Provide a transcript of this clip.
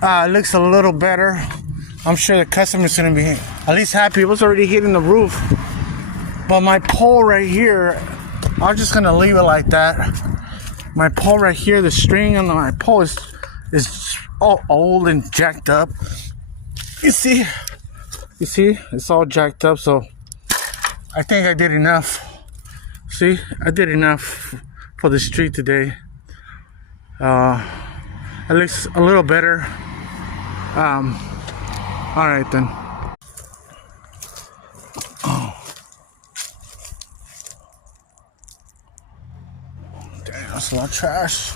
It looks a little better. I'm sure the customer's gonna be at least happy. It was already hitting the roof, but my pole right here, I'm just gonna leave it like that. My pole right here, the string on my pole is all old and jacked up. You see, it's all jacked up. So I think I did enough. See, I did enough for the street today. It looks a little better. All right then. Oh. Damn, that's a lot of trash.